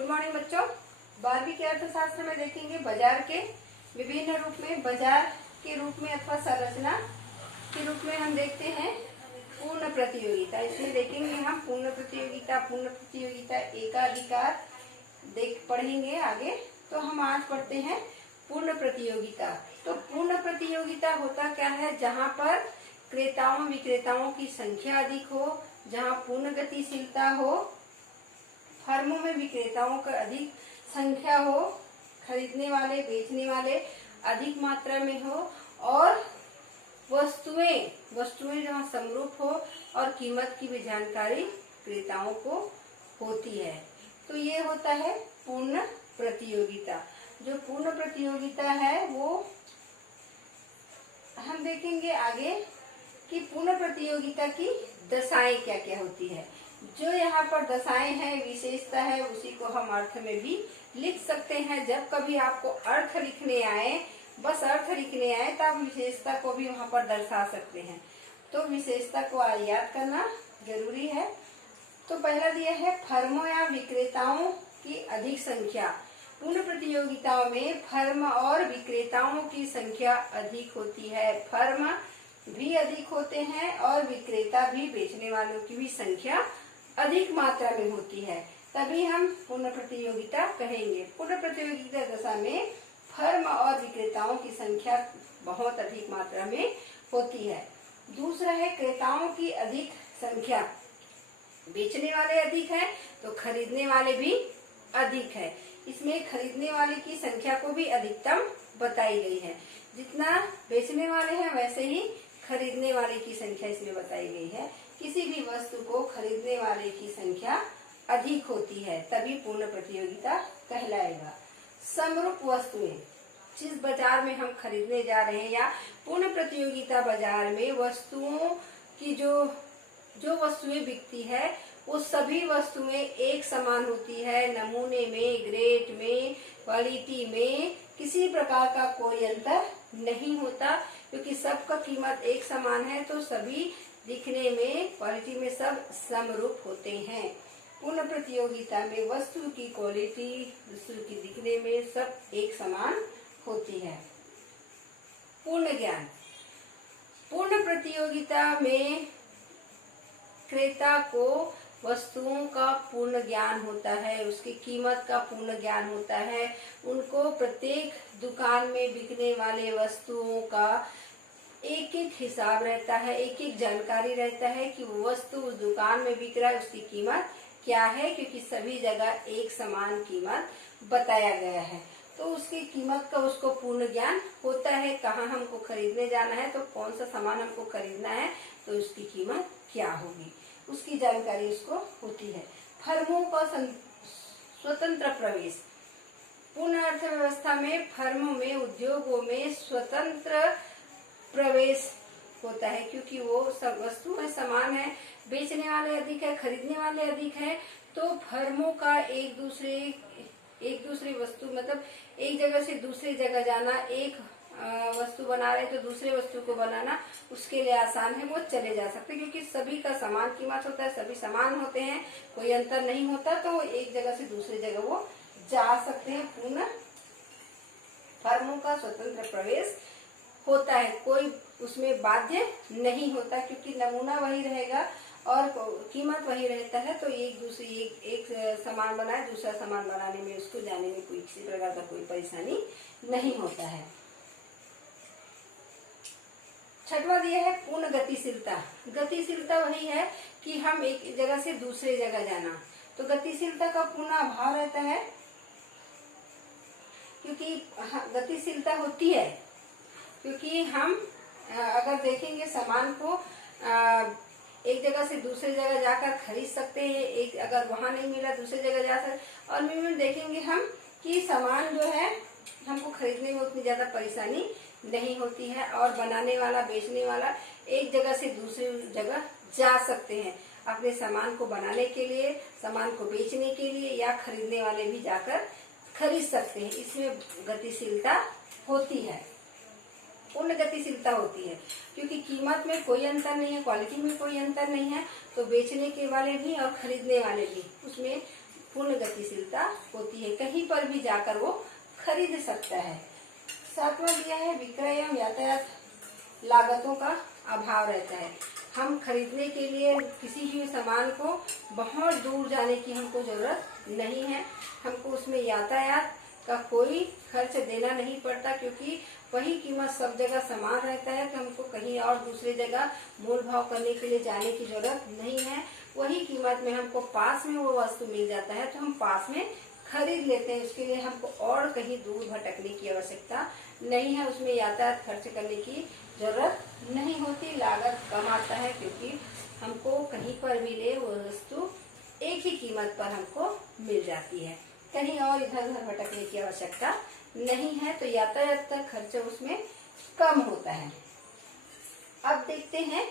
Good morning बच्चों। 12वीं के अर्थशास्त्र में देखेंगे बाजार के विभिन्न रूप में। बाजार के रूप में अथवा संरचना के रूप में हम देखते हैं पूर्ण प्रतियोगिता। इसमें देखेंगे हम पूर्ण प्रतियोगिता एकाधिकार पढ़ेंगे आगे। तो हम आज पढ़ते हैं पूर्ण प्रतियोगिता। तो पूर्ण प्रतियोगिता होता क्या है? जहाँ पर क्रेताओं विक्रेताओं की संख्या अधिक हो, जहाँ पूर्ण गतिशीलता हो, फर्मों में विक्रेताओं का अधिक संख्या हो, खरीदने वाले बेचने वाले अधिक मात्रा में हो, और वस्तुएं जहाँ समरूप हो और कीमत की भी जानकारी क्रेताओं को होती है। तो ये होता है पूर्ण प्रतियोगिता। जो पूर्ण प्रतियोगिता है वो हम देखेंगे आगे कि पूर्ण प्रतियोगिता की दशाएं क्या क्या होती है। जो यहाँ पर दशाएं हैं, विशेषता है, उसी को हम अर्थ में भी लिख सकते हैं। जब कभी आपको अर्थ लिखने आए, बस अर्थ लिखने आए, तब विशेषता को भी वहाँ पर दर्शा सकते हैं। तो विशेषता को याद करना जरूरी है। तो पहला दिया है फर्मों या विक्रेताओं की अधिक संख्या। पूर्ण प्रतियोगिताओं में फर्म और विक्रेताओं की संख्या अधिक होती है। फर्म भी अधिक होते हैं और विक्रेता भी, बेचने वालों की भी संख्या अधिक मात्रा में होती है, तभी हम पूर्ण प्रतियोगिता कहेंगे। पूर्ण प्रतियोगिता दशा में फर्म और विक्रेताओं की संख्या बहुत अधिक मात्रा में होती है। दूसरा है क्रेताओं की अधिक संख्या। बेचने वाले अधिक हैं तो खरीदने वाले भी अधिक है। इसमें खरीदने वाले की संख्या को भी अधिकतम बताई गई है। जितना बेचने वाले हैं वैसे ही खरीदने वाले की संख्या इसमें बताई गई है। किसी भी वस्तु को खरीदने वाले की संख्या अधिक होती है, तभी पूर्ण प्रतियोगिता कहलाएगा। समरूप वस्तुएं, जिस बाजार में हम खरीदने जा रहे हैं या पूर्ण प्रतियोगिता बाजार में वस्तुओं की जो वस्तुएं बिकती है वो सभी वस्तुएं एक समान होती है। नमूने में, ग्रेड में, क्वालिटी में किसी प्रकार का कोई अंतर नहीं होता, क्योंकि सबका कीमत एक समान है। तो सभी दिखने में, क्वालिटी में सब समरूप होते हैं। पूर्ण प्रतियोगिता में वस्तु की क्वालिटी, वस्तु की दिखने में सब एक समान होती है। पूर्ण ज्ञान। पूर्ण प्रतियोगिता में क्रेता को वस्तुओं का पूर्ण ज्ञान होता है, उसकी कीमत का पूर्ण ज्ञान होता है। उनको प्रत्येक दुकान में बिकने वाले वस्तुओं का एक एक हिसाब रहता है, एक एक जानकारी रहता है कि वो वस्तु उस दुकान में बिक रहा है, उसकी कीमत क्या है, क्योंकि सभी जगह एक समान कीमत बताया गया है। तो उसकी कीमत का उसको पूर्ण ज्ञान होता है। कहाँ हमको खरीदने जाना है तो कौन सा सामान हमको खरीदना है तो उसकी कीमत क्या होगी, उसकी जानकारी उसको होती है। फर्मों का स्वतंत्र प्रवेश। पूर्ण अर्थव्यवस्था में फर्मों में, उद्योगों में स्वतंत्र प्रवेश होता है, क्योंकि वो सब वस्तुएं समान है, बेचने वाले अधिक है, खरीदने वाले अधिक है। तो फर्मों का एक दूसरी वस्तु, मतलब एक जगह से दूसरी जगह जाना, एक वस्तु बना रहे तो दूसरे वस्तु को बनाना उसके लिए आसान है, वो चले जा सकते, क्योंकि सभी का समान कीमत होता है, सभी समान होते हैं, कोई अंतर नहीं होता। तो वो एक जगह से दूसरी जगह वो जा सकते हैं। पूर्ण फर्मों का स्वतंत्र प्रवेश होता है, कोई उसमें बाध्य नहीं होता, क्योंकि नमूना वही रहेगा और कीमत वही रहता है। तो एक सामान बनाए, दूसरा सामान बनाने में, उसको जाने में कोई किसी प्रकार का कोई परेशानी नहीं होता है। छठवां दिया है पूर्ण गतिशीलता। गतिशीलता वही है कि हम एक जगह से दूसरे जगह जाना। तो गतिशीलता का पूर्ण अभाव रहता है, क्योंकि गतिशीलता होती है क्योंकि हम अगर देखेंगे सामान को एक जगह से दूसरी जगह जाकर खरीद सकते हैं। एक अगर वहां नहीं मिला दूसरी जगह जा सकते। और में देखेंगे हम कि सामान जो है हमको खरीदने में उतनी ज्यादा परेशानी नहीं होती है, और बनाने वाला, बेचने वाला एक जगह से दूसरी जगह जा सकते हैं अपने सामान को बनाने के लिए, सामान को बेचने के लिए, या खरीदने वाले भी जाकर खरीद सकते हैं। इसमें गतिशीलता होती है, पूर्ण गतिशीलता होती है, क्योंकि कीमत में कोई अंतर नहीं है, क्वालिटी में कोई अंतर नहीं है। तो बेचने के वाले भी और खरीदने वाले भी उसमें पूर्ण गतिशीलता होती है, कहीं पर भी जाकर वो खरीद सकता है। 7वां दिया है विक्रय एवं यातायात लागतों का अभाव रहता है। हम खरीदने के लिए किसी भी सामान को बहुत दूर जाने की हमको जरूरत नहीं है, हमको उसमें यातायात का कोई खर्च देना नहीं पड़ता, क्योंकि वही कीमत सब जगह समान रहता है, तो हमको कहीं और दूसरी जगह मोल भाव करने के लिए जाने की जरूरत नहीं है। वही कीमत में हमको पास में वो वस्तु मिल जाता है, तो हम पास में खरीद लेते हैं। उसके लिए हमको और कहीं दूर भटकने की आवश्यकता नहीं है, उसमें यातायात खर्च करने की जरूरत नहीं होती, लागत कम आता है, क्योंकि हमको कहीं पर भी ले वो वस्तु एक ही कीमत पर हमको मिल जाती है, कहीं और इधर उधर भटकने की आवश्यकता नहीं है, तो यातायात का खर्च उसमें कम होता है। अब देखते हैं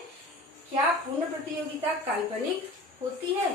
क्या पूर्ण प्रतियोगिता काल्पनिक होती है।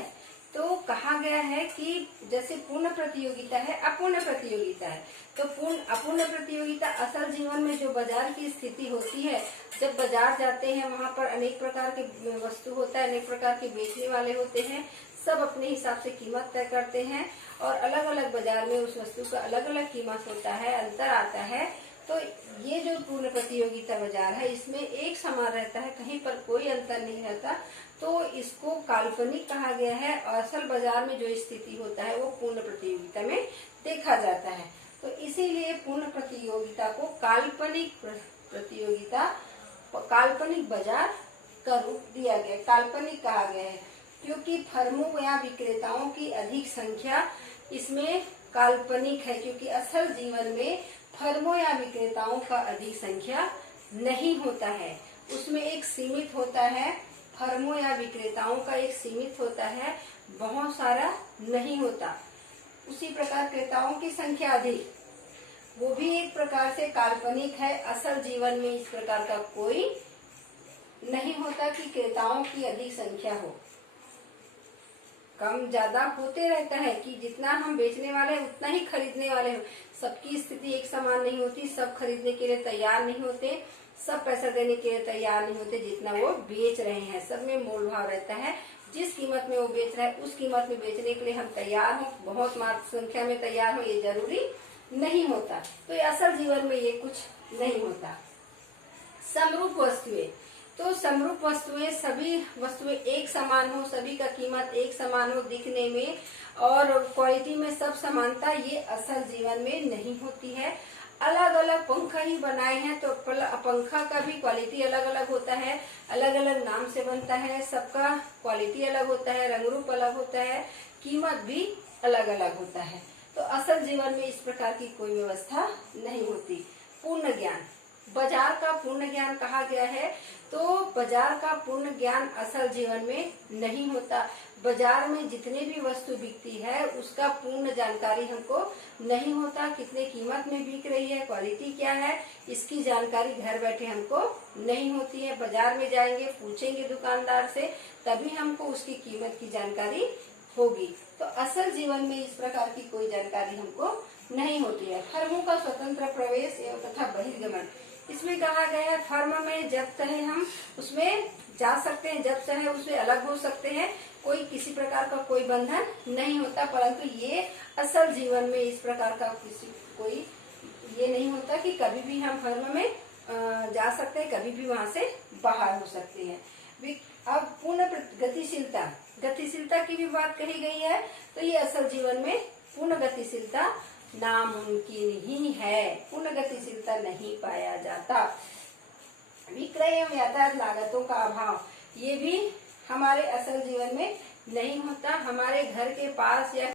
तो कहा गया है कि जैसे पूर्ण प्रतियोगिता है, अपूर्ण प्रतियोगिता है। तो अपूर्ण प्रतियोगिता असल जीवन में जो बाजार की स्थिति होती है, जब बाजार जाते हैं वहां पर अनेक प्रकार के वस्तु होता है, अनेक प्रकार के बेचने वाले होते हैं, सब अपने हिसाब से कीमत तय करते हैं और अलग अलग बाजार में उस वस्तु का अलग अलग कीमत होता है, अंतर आता है। तो ये जो पूर्ण प्रतियोगिता बाजार है, इसमें एक समान रहता है, कहीं पर कोई अंतर नहीं रहता, तो इसको काल्पनिक कहा गया है। और असल बाजार में जो स्थिति होता है वो पूर्ण प्रतियोगिता में देखा जाता है, तो इसीलिए पूर्ण प्रतियोगिता को काल्पनिक प्रतियोगिता, काल्पनिक बाजार का रूप दिया गया, काल्पनिक कहा गया है, क्योंकि फर्मों या विक्रेताओं की अधिक संख्या इसमें काल्पनिक है, क्योंकि असल जीवन में फर्मों या विक्रेताओं का अधिक संख्या नहीं होता है, उसमें एक सीमित होता है, फर्मों या विक्रेताओं का एक सीमित होता है, बहुत सारा नहीं होता। उसी प्रकार क्रेताओं की संख्या अधिक, वो भी एक प्रकार से काल्पनिक है, असल जीवन में इस प्रकार का कोई नहीं होता कि क्रेताओं की अधिक संख्या हो, कम ज्यादा होते रहता है कि जितना हम बेचने वाले हैं उतना ही खरीदने वाले हैं। सबकी स्थिति एक समान नहीं होती, सब खरीदने के लिए तैयार नहीं होते, सब पैसा देने के लिए तैयार नहीं होते जितना वो बेच रहे हैं। सब में मोल भाव रहता है, जिस कीमत में वो बेच रहा है उस कीमत में बेचने के लिए हम तैयार हों, बहुत मात्रा संख्या में तैयार हो, ये जरूरी नहीं होता। तो ये असल जीवन में ये कुछ नहीं होता। समरूप वस्तुएं, तो समरूप वस्तुएं, सभी वस्तुएं एक समान हो, सभी का कीमत एक समान हो दिखने में और क्वालिटी में सब समानता, ये असल जीवन में नहीं होती है। अलग अलग पंखा ही बनाए हैं तो पंखा का भी क्वालिटी अलग अलग होता है, अलग अलग नाम से बनता है, सबका क्वालिटी अलग होता है, रंग रूप अलग होता है, कीमत भी अलग अलग होता है। तो असल जीवन में इस प्रकार की कोई व्यवस्था नहीं होती। पूर्ण ज्ञान, बाजार का पूर्ण ज्ञान कहा गया है, तो बाजार का पूर्ण ज्ञान असल जीवन में नहीं होता। बाजार में जितने भी वस्तु बिकती है उसका पूर्ण जानकारी हमको नहीं होता, कितने कीमत में बिक रही है, क्वालिटी क्या है, इसकी जानकारी घर बैठे हमको नहीं होती है। बाजार में जाएंगे, पूछेंगे दुकानदार से, तभी हमको उसकी कीमत की जानकारी होगी। तो असल जीवन में इस प्रकार की कोई जानकारी हमको नहीं होती है। फर्मों का स्वतंत्र प्रवेश एवं तथा बहिर्गमन, इसमें कहा गया है फर्म में जब चाहे हम उसमें जा सकते हैं, जब चाहे उसमें अलग हो सकते हैं, कोई किसी प्रकार का कोई बंधन नहीं होता। परंतु ये असल जीवन में इस प्रकार का कोई ये नहीं होता कि कभी भी हम फर्म में जा सकते हैं, कभी भी वहां से बाहर हो सकते हैं। अब पूर्ण गतिशीलता, गतिशीलता की भी बात कही गई है, तो ये असल जीवन में पूर्ण गतिशीलता नामुमकिन ही है, पूर्ण गतिशीलता नहीं पाया जाता। विक्रय एवं यातायात लागतों का अभाव, ये भी हमारे असल जीवन में नहीं होता। हमारे घर के पास या